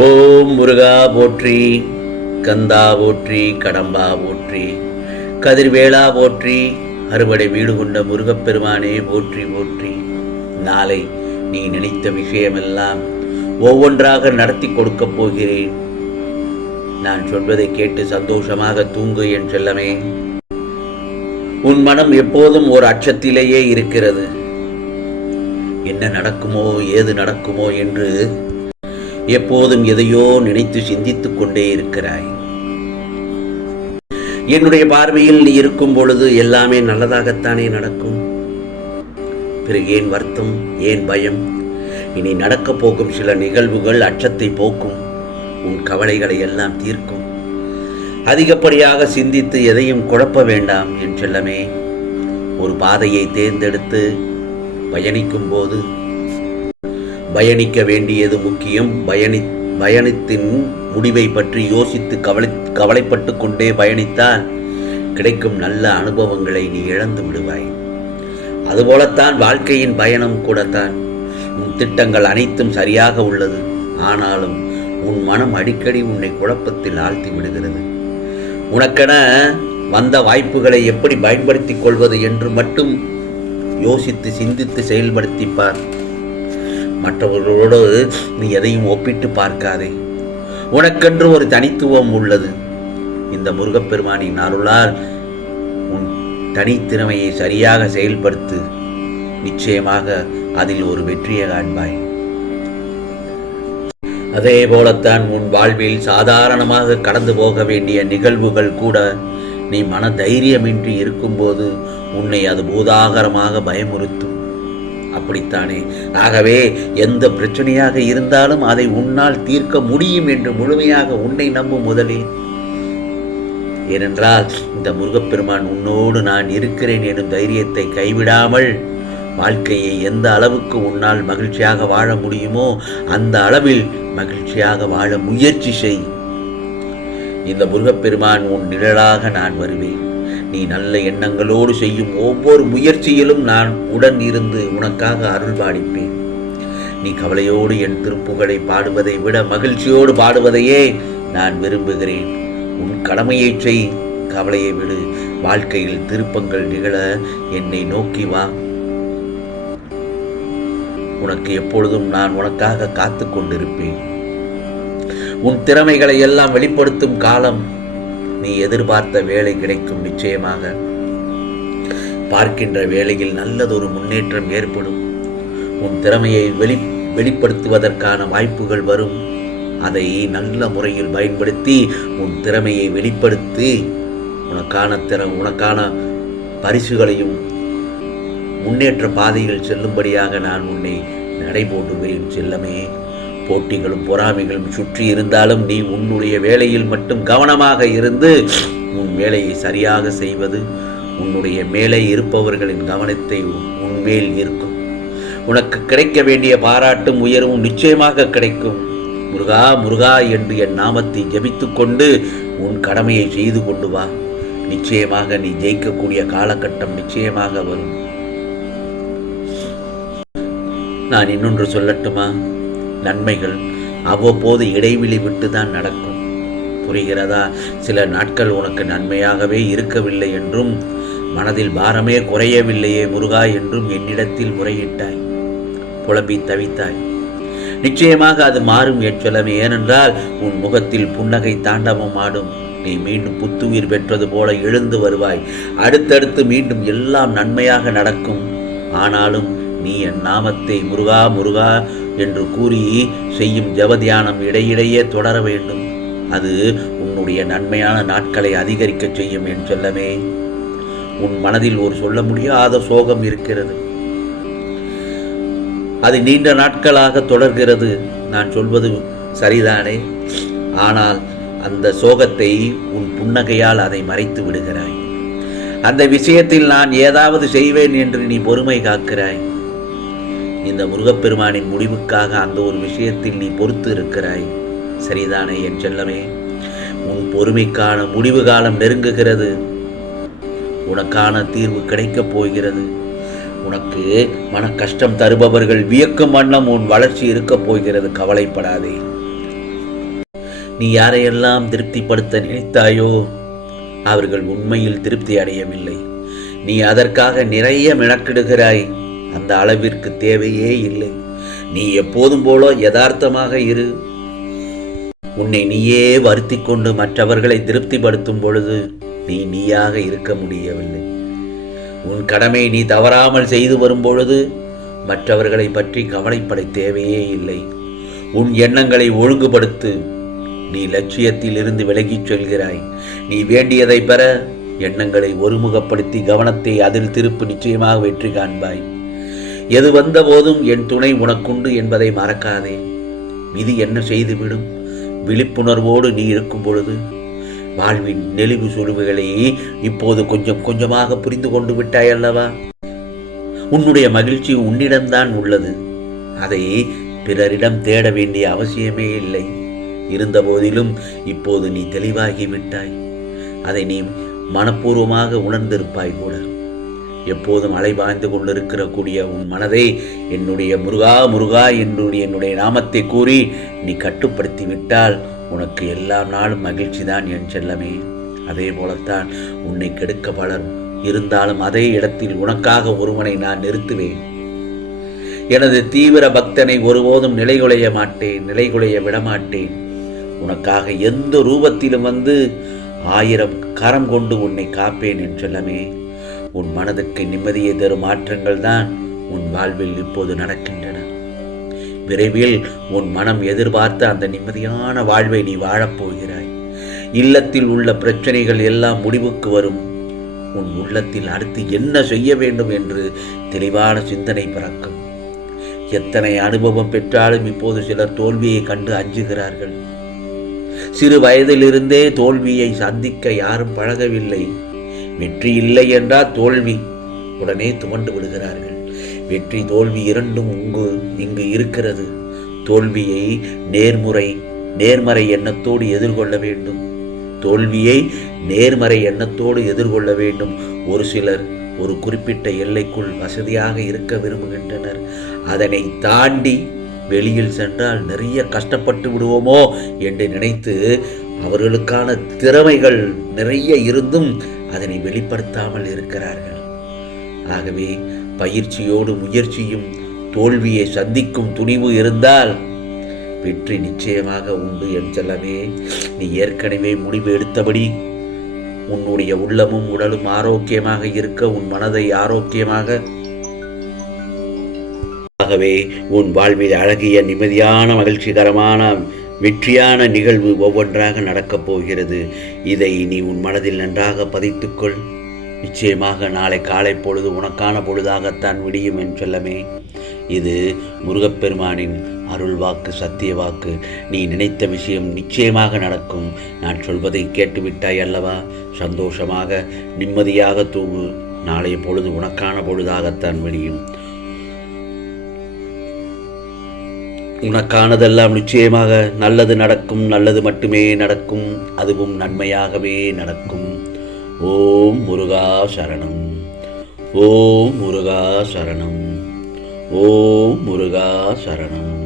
ஓம் முருகா போற்றி, கந்தா போற்றி, கடம்பா போற்றி, கதிர்வேளா போற்றி, அறுவடை வீடு கொண்ட முருகப்பெருமானே போற்றி போற்றி. நாளை நீ நினைத்த விஷயமெல்லாம் ஒவ்வொன்றாக நடத்தி கொடுக்கப் போகிறேன். நான் சொல்வதை கேட்டு சந்தோஷமாக தூங்கு என் செல்லமே. உன் மனம் எப்போதும் ஒரு அச்சத்திலேயே இருக்கிறது. என்ன நடக்குமோ ஏது நடக்குமோ என்று எப்போதும் எதையோ நினைத்து சிந்தித்துக் கொண்டே இருக்கிறாய். என்னுடைய பார்வையில் நீ இருக்கும் பொழுது எல்லாமே நல்லதாகத்தானே நடக்கும். பிறகு ஏன் வருத்தம், ஏன் பயம்? இனி நடக்கப் போகும் சில நிகழ்வுகள் அச்சத்தை போக்கும், உன் கவலைகளை எல்லாம் தீர்க்கும். அதிகப்படியாக சிந்தித்து எதையும் குழப்ப வேண்டாம் என் செல்லமே. ஒரு பாதையை தேர்ந்தெடுத்து பயணிக்கும் போது பயணிக்க வேண்டியது முக்கியம். பயணத்தின் முடிவை பற்றி யோசித்து கவலைப்பட்டு கொண்டே பயணித்தால் கிடைக்கும் நல்ல அனுபவங்களை நீ இழந்து விடுவாய். அதுபோலத்தான் வாழ்க்கையின் பயணம் கூடத்தான். உன் திட்டங்கள் அனைத்தும் சரியாக உள்ளது, ஆனாலும் உன் மனம் அடிக்கடி உன்னை குழப்பத்தில் ஆழ்த்தி விடுகிறது. உனக்கென வந்த வாய்ப்புகளை எப்படி பயன்படுத்திக் கொள்வது என்று மட்டும் யோசித்து சிந்தித்து செயல்படுத்திப்பார். மற்றவர்களோடு நீ எதையும் ஒப்பிட்டு பார்க்காதே. உனக்கென்று ஒரு தனித்துவம் உள்ளது. இந்த முருகப்பெருமானின் அருளால் உன் தனித்திறமையை சரியாக செயல்படுத்து. நிச்சயமாக அதில் ஒரு வெற்றியை காண்பாய். அதே போலத்தான் உன் வாழ்வில் சாதாரணமாக கடந்து போக வேண்டிய நிகழ்வுகள் கூட நீ மன தைரியமின்றி இருக்கும்போது உன்னை அது பூதாகரமாக பயமுறுத்தும். அப்படித்தானே? ஆகவே எந்த பிரச்சனையாக இருந்தாலும் அதை உன்னால் தீர்க்க முடியும் என்று முழுமையாக உன்னை நம்பும் முதலில். ஏனென்றால் இந்த முருகப்பெருமான் உன்னோடு நான் இருக்கிறேன் எனும் தைரியத்தை கைவிடாமல் வாழ்க்கையை எந்த அளவுக்கு உன்னால் மகிழ்ச்சியாக வாழ முடியுமோ அந்த அளவில் மகிழ்ச்சியாக வாழ முயற்சி செய். இந்த முருகப்பெருமான் உன் நிழலாக நான் வருவேன். நீ நல்ல எண்ணங்களோடு செய்யும் ஒவ்வொரு முயற்சியிலும் நான் உடன் இருந்து உனக்காக அருள் பாடிப்பேன். நீ கவலையோடு என் திருப்புகளை பாடுவதை விட மகிழ்ச்சியோடு பாடுவதையே நான் விரும்புகிறேன். உன் கடமையை செய், கவலையை விடு. வாழ்க்கையில் திருப்பங்கள் நிகழ என்னை நோக்கி வா. உனக்கு எப்பொழுதும் நான் உனக்காக காத்து கொண்டிருப்பேன். உன் திறமைகளை எல்லாம் வெளிப்படுத்தும் காலம் நீ எதிர்பார்த்த வேலை கிடைக்கும். நிச்சயமாக பார்க்கின்ற வேளையில் நல்லதொரு முன்னேற்றம் ஏற்படும். உன் திறமையை வெளிப்படுத்துவதற்கான வாய்ப்புகள் வரும். அதை நல்ல முறையில் பயன்படுத்தி உன் திறமையை வெளிப்படுத்தி உனக்கான பரிசுகளையும் முன்னேற்ற பாதையில் செல்லும்படியாக நான் உன்னை நடைபோடுவேன் செல்லமே. போட்டிகளும் பொறாமைகளும் சுற்றி இருந்தாலும் நீ உன்னுடைய வேலையில் மட்டும் கவனமாக இருந்து உன் வேலையை சரியாக செய்வது உன்னுடைய மேலே இருப்பவர்களின் கவனத்தை உன்மேல் இருக்கும். உனக்கு கிடைக்க வேண்டிய பாராட்டும் உயர்வும் நிச்சயமாக கிடைக்கும். முருகா முருகா என்று என் நாமத்தை ஜபித்து கொண்டு உன் கடமையை செய்து கொண்டு வா. நிச்சயமாக நீ ஜெயிக்கக்கூடிய காலகட்டம் நிச்சயமாக வரும். நான் இன்னொன்று சொல்லட்டுமா? நன்மைகள் அவ்வப்போது இடைவெளி விட்டு தான் நடக்கும். புரிகிறதா? சில நாட்கள் உனக்கு நன்மையாகவே இருக்கவில்லை என்றும் மனதில் பாரமே குறையவில்லையே முருகா என்றும் என்னிடத்தில் முறையிட்டாய், புலம்பி தவித்தாய். நிச்சயமாக அது மாறும் என் செல்லமே. ஏனென்றால் உன் முகத்தில் புன்னகை தாண்டவம் ஆடும். நீ மீண்டும் புத்துயிர் பெற்றது போல எழுந்து வருவாய். அடுத்தடுத்து மீண்டும் எல்லாம் நன்மையாக நடக்கும். ஆனாலும் நீ என் நாமத்தை முருகா முருகா என்று கூறி செய்யும் ஜபத்தியானம் இடையிடையே தொடர வேண்டும். அது உன்னுடைய நன்மையான நாட்களை அதிகரிக்க செய்யும் என் செல்லமே. உன் மனதில் ஒரு சொல்ல முடியாத சோகம் இருக்கிறது. அது நீண்ட நாட்களாக தொடர்கிறது. நான் சொல்வது சரிதானே? ஆனால் அந்த சோகத்தை உன் புன்னகையால் அதை மறைத்து விடுகிறாய். அந்த விஷயத்தில் நான் ஏதாவது செய்வேன் என்று நீ பொறுமை காக்கிறாய். இந்த முருகப்பெருமானின் முடிவுக்காக அந்த ஒரு விஷயத்தில் நீ பொறுத்து இருக்கிறாய். சரிதானே என் செல்லமே? உன் பொறுமைக்கான முடிவு காலம் நெருங்குகிறது. உனக்கான தீர்வு கிடைக்கப் போகிறது. உனக்கு மன கஷ்டம் தருபவர்கள் வியக்கும் வண்ணம் உன் வளர்ச்சி இருக்கப் போகிறது. கவலைப்படாதே. நீ யாரையெல்லாம் திருப்திப்படுத்த நினைத்தாயோ அவர்கள் உண்மையில் திருப்தி அடையவில்லை. நீ அதற்காக நிறைய மெனக்கிடுகிறாய். அந்த அளவிற்கு தேவையே இல்லை. நீ எப்போதும் போல யதார்த்தமாக இரு. உன்னை நீயே வருத்தி கொண்டு மற்றவர்களை திருப்திப்படுத்தும் பொழுது நீயாக இருக்க முடியவில்லை. உன் கடமை நீ தவறாமல் செய்து வரும் பொழுது மற்றவர்களை பற்றி கவலைப்பட தேவையே இல்லை. உன் எண்ணங்களை ஒழுங்குபடுத்து. நீ லட்சியத்தில் இருந்து விலகிச் செல்கிறாய். நீ வேண்டியதை பெற எண்ணங்களை ஒருமுகப்படுத்தி கவனத்தை அதில் திருப்பு. நிச்சயமாக வெற்றி காண்பாய். எது வந்த போதும் என் துணை உனக்குண்டு என்பதை மறக்காதே. விதி என்ன செய்துவிடும். விழிப்புணர்வோடு நீ இருக்கும் பொழுது வாழ்வின் நெளிவு சுழிவுகளை இப்போது கொஞ்சம் கொஞ்சமாக புரிந்து கொண்டு விட்டாய் அல்லவா? உன்னுடைய மகிழ்ச்சி உன்னிடம்தான் உள்ளது. அதை பிறரிடம் தேட வேண்டிய அவசியமே இல்லை. இருந்த போதிலும் இப்போது நீ தெளிவாகிவிட்டாய். அதை நீ மனப்பூர்வமாக உணர்ந்திருப்பாய் கூட. எப்போதும் அலைபாய்ந்து கொண்டிருக்கிற கூடிய உன் மனதை என்னுடைய முருகா முருகா என்னுடைய நாமத்தை கூறி நீ கட்டுப்படுத்தி விட்டால் உனக்கு எல்லா நாளும் மகிழ்ச்சி தான் என் செல்லமே. அதே போலத்தான் உன்னை கெடுக்க பலர் இருந்தாலும் அதே இடத்தில் உனக்காக ஒருவனை நான் நிறுத்துவேன். எனது தீவிர பக்தனை ஒருபோதும் நிலைகுலைய விடமாட்டேன். உனக்காக எந்த ரூபத்திலும் வந்து 1000 கரம் கொண்டு உன்னை காப்பேன் என் செல்லமே. உன் மனதுக்கு நிம்மதியை தரும் மாற்றங்கள் தான் உன் வாழ்வில் இப்போது நடக்கின்றன. விரைவில் உன் மனம் எதிர்பார்த்த அந்த நிம்மதியான வாழ்வை நீ வாழப்போகிறாய். இல்லத்தில் உள்ள பிரச்சனைகள் எல்லாம் முடிவுக்கு வரும். உன் உள்ளத்தில் அடுத்து என்ன செய்ய வேண்டும் என்று தெளிவான சிந்தனை பிறக்கும். எத்தனை அனுபவம் பெற்றாலும் இப்போது சிலர் தோல்வியை கண்டு அஞ்சுகிறார்கள். சிறு வயதிலிருந்தே தோல்வியை சந்திக்க யாரும் பழகவில்லை. வெற்றி இல்லை என்றால் தோல்வி உடனே துவண்டு விடுகிறார்கள். வெற்றி தோல்வி இரண்டும் இங்கு இருக்கிறது. தோல்வியை நேர்மறை எண்ணத்தோடு எதிர்கொள்ள வேண்டும். தோல்வியை நேர்மறை எண்ணத்தோடு எதிர்கொள்ள வேண்டும். ஒரு சிலர் ஒரு குறிப்பிட்ட எல்லைக்குள் வசதியாக இருக்க விரும்புகின்றனர். அதனை தாண்டி வெளியில் சென்றால் நிறைய கஷ்டப்பட்டு விடுவோமோ என்று நினைத்து அவர்களுக்கான திறமைகள் நிறைய இருந்தும் அதனை வெளிப்படுத்தாமல் இருக்கிறார்கள். ஆகவே பயிற்சியோடு முயற்சியும் தோல்வியை சந்திக்கும் துணிவு இருந்தால் வெற்றி நிச்சயமாக உண்டு என் செல்லமே. நீ ஏற்கனவே முடிவு எடுத்தபடி உன்னுடைய உள்ளமும் உடலும் ஆரோக்கியமாக இருக்க, உன் மனதை ஆரோக்கியமாக, ஆகவே உன் வாழ்வில் அழகிய நிம்மதியான மகிழ்ச்சிகரமான வெற்றியான நிகழ்வு ஒவ்வொன்றாக நடக்கப் போகிறது. இதை நீ உன் மனதில் நன்றாக பதித்துக்கொள். நிச்சயமாக நாளை காலை பொழுது உனக்கான பொழுதாகத்தான் விடியும் என் செல்லமே. இது முருகப்பெருமானின் அருள் வாக்கு, சத்திய வாக்கு. நீ நினைத்த விஷயம் நிச்சயமாக நடக்கும். நான் சொல்வதை கேட்டுவிட்டாய் அல்லவா? சந்தோஷமாக நிம்மதியாக தூங்கு. நாளைய பொழுது உனக்கான பொழுதாகத்தான் விடியும். உனக்கானதெல்லாம் நிச்சயமாக நல்லது நடக்கும். நல்லது மட்டுமே நடக்கும். அதுவும் நன்மையாகவே நடக்கும். ஓம் முருகா சரணம். ஓம் முருகா சரணம். ஓம் முருகா சரணம்.